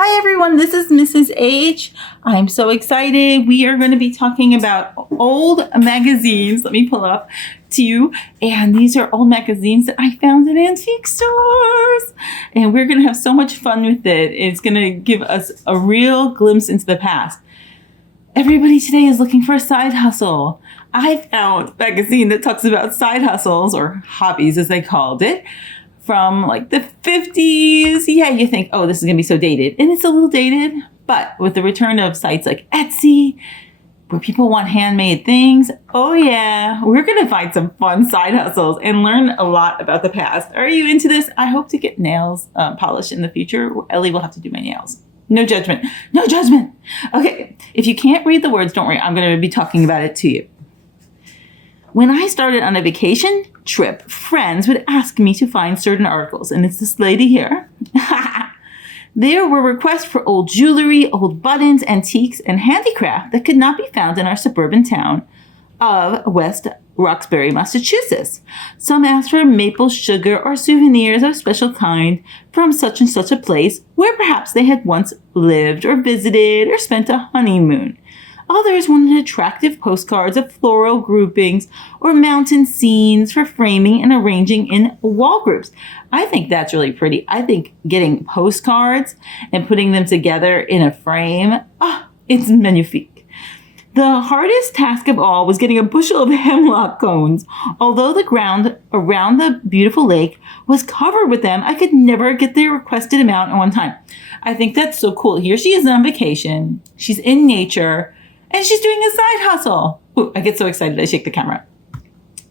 Hi everyone, this is Mrs. H. I'm so excited. We are going to be talking about old magazines. Let me pull up to you. And these are old magazines that I found in antique stores. And we're going to have so much fun with it. It's going to give us a real glimpse into the past. Everybody today is looking for a side hustle. I found a magazine that talks about side hustles, or hobbies as they called it, from like the 50s. Yeah, you think, oh, this is going to be so dated. And it's a little dated, but with the return of sites like Etsy, where people want handmade things, oh yeah, we're going to find some fun side hustles and learn a lot about the past. Are you into this? I hope to get nails polished in the future. Ellie will have to do my nails. No judgment. No judgment. Okay, if you can't read the words, don't worry. I'm going to be talking about it to you. When I started on a vacation trip, friends would ask me to find certain articles, and it's this lady here. There were requests for old jewelry, old buttons, antiques, and handicraft that could not be found in our suburban town of West Roxbury, Massachusetts. Some asked for maple sugar or souvenirs of a special kind from such and such a place where perhaps they had once lived or visited or spent a honeymoon. Others wanted attractive postcards of floral groupings or mountain scenes for framing and arranging in wall groups. I think that's really pretty. I think getting postcards and putting them together in a frame, it's magnifique. The hardest task of all was getting a bushel of hemlock cones. Although the ground around the beautiful lake was covered with them, I could never get the requested amount at one time. I think that's so cool. Here she is on vacation. She's in nature. And she's doing a side hustle. Ooh, I get so excited I shake the camera.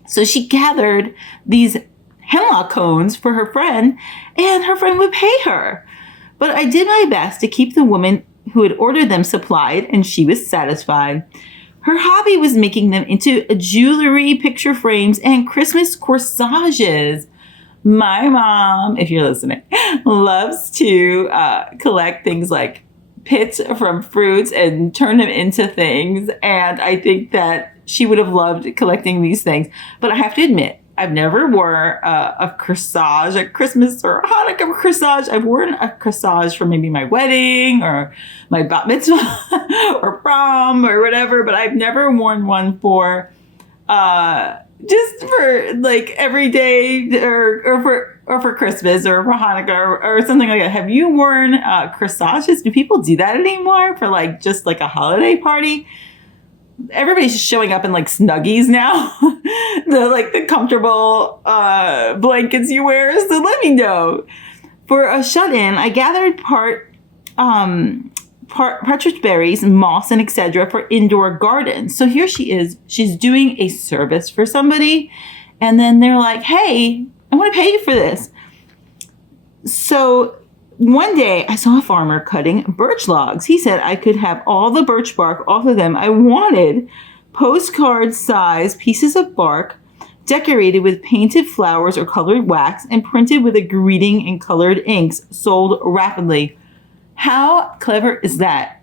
So she gathered these hemlock cones for her friend, and her friend would pay her. But I did my best to keep the woman who had ordered them supplied, and she was satisfied. Her hobby was making them into jewelry, picture frames, and Christmas corsages. My mom, if you're listening, loves to collect things like pits from fruits and turn them into things. And I think that she would have loved collecting these things. But I have to admit, I've never worn a corsage, a Christmas or Hanukkah corsage. I've worn a corsage for maybe my wedding or my bat mitzvah or prom or whatever. But I've never worn one for just for like every day or for Christmas or for Hanukkah or something like that. Have you worn corsages? Do people do that anymore for like just like a holiday party? Everybody's just showing up in like Snuggies now. the comfortable blankets you wear. So let me know. For a shut-in, I gathered partridge berries, moss, and etc. for indoor gardens. So here she is. She's doing a service for somebody. And then they're like, hey, I want to pay you for this. So one day I saw a farmer cutting birch logs. He said I could have all the birch bark off of them. I wanted postcard size pieces of bark decorated with painted flowers or colored wax and printed with a greeting in colored inks, sold rapidly. How clever is that?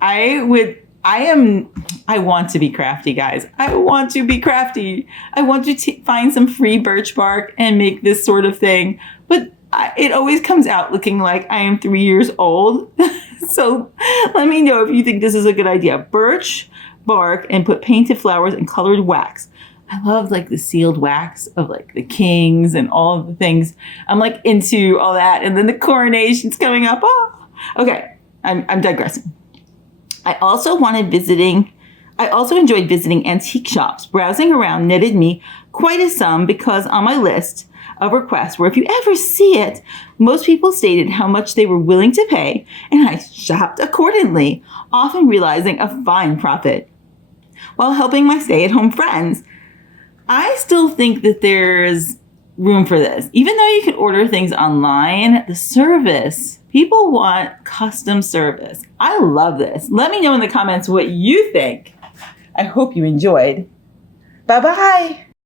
I want to be crafty, guys. I want to be crafty. I want to find some free birch bark and make this sort of thing. But it always comes out looking like I am 3 years old. So let me know if you think this is a good idea. Birch bark and put painted flowers and colored wax. I love like the sealed wax of like the kings and all of the things. I'm like into all that. And then the coronation's coming up. Oh, okay. I'm digressing. I also enjoyed visiting antique shops. Browsing around netted me quite a sum because on my list of requests where if you ever see it, most people stated how much they were willing to pay, and I shopped accordingly, often realizing a fine profit while helping my stay-at-home friends. I still think that there's room for this. Even though you can order things online, the service, people want custom service. I love this. Let me know in the comments what you think. I hope you enjoyed. Bye-bye.